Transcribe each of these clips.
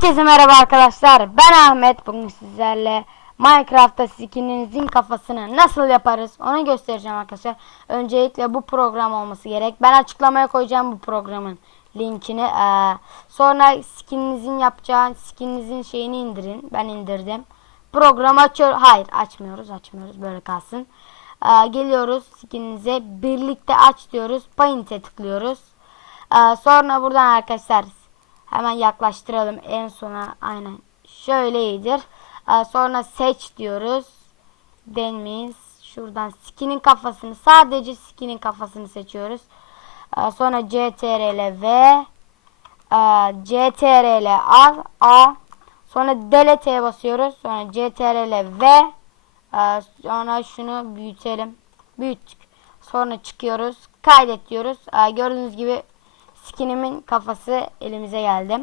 Herkese merhaba arkadaşlar. Ben Ahmet. Bugün sizlerle Minecraft'ta skininizin kafasını nasıl yaparız onu göstereceğim arkadaşlar. Öncelikle bu program olması gerek. Ben açıklamaya koyacağım bu programın linkini. Ee, sonra skininizin yapacağı skininizin şeyini indirin. Ben indirdim. Programı açıyor. Hayır açmıyoruz açmıyoruz. Böyle kalsın. Ee, geliyoruz skininize. Birlikte aç diyoruz. Paint'e tıklıyoruz. Ee, sonra buradan arkadaşlar Hemen yaklaştıralım en sona aynen şöyle iyidir. Ee, sonra seç diyoruz. Denmeyiz. Şuradan skinin kafasını sadece skinin kafasını seçiyoruz. Ee, sonra CTRL V e, CTRL al A sonra delete'ye basıyoruz. Sonra CTRL V e, sonra şunu büyütelim. Büyüttük. Sonra çıkıyoruz. Kaydet diyoruz. E, gördüğünüz gibi skinimin kafası elimize geldi.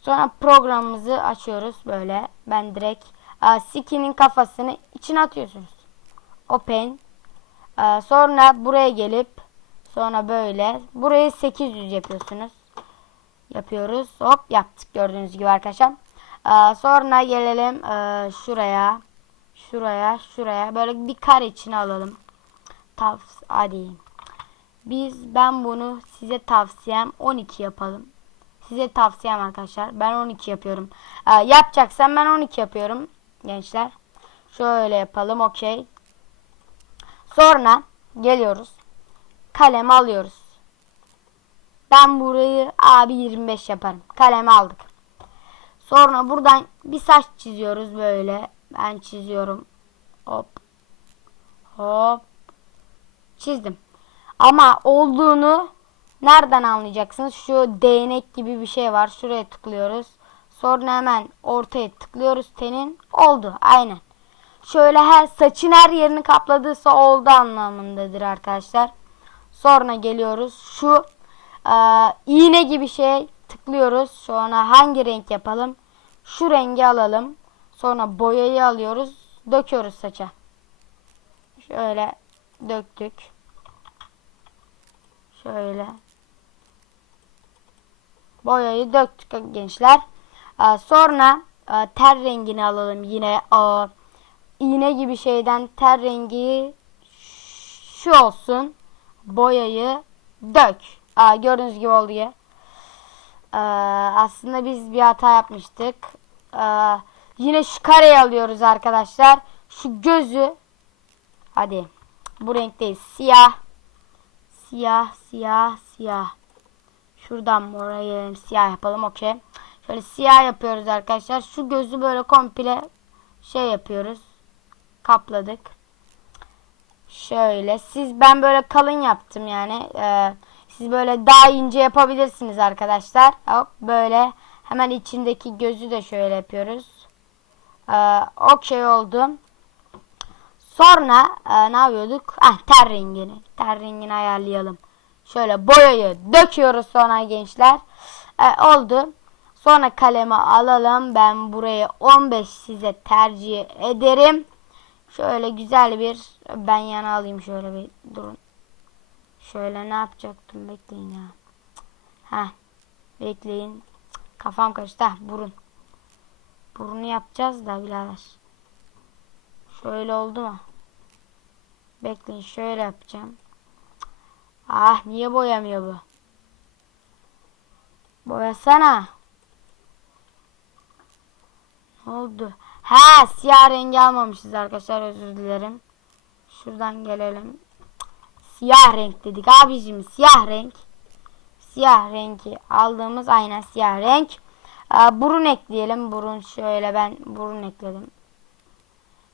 Sonra programımızı açıyoruz böyle. Ben direkt e, skinin kafasını içine atıyorsunuz. Open. E, sonra buraya gelip sonra böyle burayı 800 yapıyorsunuz. Yapıyoruz. Hop yaptık gördüğünüz gibi arkadaşlar. E, sonra gelelim e, şuraya. Şuraya, şuraya böyle bir kare içine alalım. Tavs hadi. Biz ben bunu size tavsiyem 12 yapalım. Size tavsiyem arkadaşlar. Ben 12 yapıyorum. Ee, yapacaksam ben 12 yapıyorum gençler. Şöyle yapalım. Okey. Sonra geliyoruz. Kalemi alıyoruz. Ben burayı abi 25 yaparım. Kalemi aldık. Sonra buradan bir saç çiziyoruz böyle. Ben çiziyorum. Hop. Hop. Çizdim. Ama olduğunu nereden anlayacaksınız? Şu değnek gibi bir şey var. Şuraya tıklıyoruz. Sonra hemen ortaya tıklıyoruz tenin. Oldu. Aynen. Şöyle her saçın her yerini kapladıysa oldu anlamındadır arkadaşlar. Sonra geliyoruz. Şu e, iğne gibi şey tıklıyoruz. Sonra hangi renk yapalım? Şu rengi alalım. Sonra boyayı alıyoruz. Döküyoruz saça. Şöyle döktük. Şöyle. Boyayı döktük gençler. Ee, sonra e, ter rengini alalım yine. E, iğne gibi şeyden ter rengi şu olsun. Boyayı dök. Aa, gördüğünüz gibi oldu ya. Ee, aslında biz bir hata yapmıştık. Ee, yine şu kareyi alıyoruz arkadaşlar. Şu gözü. Hadi. Bu renk değil. Siyah. Siyah, siyah, siyah. Şuradan morayı siyah yapalım. Okey. Şöyle siyah yapıyoruz arkadaşlar. Şu gözü böyle komple şey yapıyoruz. Kapladık. Şöyle. Siz ben böyle kalın yaptım yani. Ee, siz böyle daha ince yapabilirsiniz arkadaşlar. Hop böyle. Hemen içindeki gözü de şöyle yapıyoruz. Ee, Okey oldu. Sonra e, ne yapıyorduk? Ah ter rengini. Ter rengini ayarlayalım. Şöyle boyayı döküyoruz sonra gençler. E, oldu. Sonra kalemi alalım. Ben buraya 15 size tercih ederim. Şöyle güzel bir ben yana alayım şöyle bir durun. Şöyle ne yapacaktım bekleyin ya. Ha bekleyin. Kafam karıştı. Heh, burun. Burunu yapacağız da birader. Şöyle oldu mu? Bekleyin şöyle yapacağım. Ah niye boyamıyor bu? Boyasana. Ne oldu? Ha siyah rengi almamışız arkadaşlar özür dilerim. Şuradan gelelim. Siyah renk dedik abicim siyah renk. Siyah rengi aldığımız aynen siyah renk. Burun ekleyelim. Burun şöyle ben burun ekledim.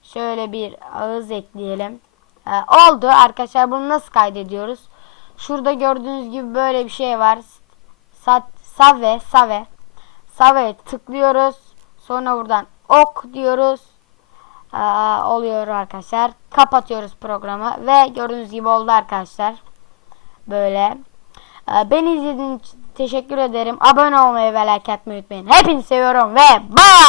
Şöyle bir ağız ekleyelim. Ee, oldu arkadaşlar bunu nasıl kaydediyoruz? Şurada gördüğünüz gibi böyle bir şey var. Sat, save, save. Save tıklıyoruz. Sonra buradan ok diyoruz. Ee, oluyor arkadaşlar. Kapatıyoruz programı ve gördüğünüz gibi oldu arkadaşlar. Böyle. Ee, beni izlediğiniz için teşekkür ederim. Abone olmayı ve like atmayı unutmayın. Hepinizi seviyorum ve bye.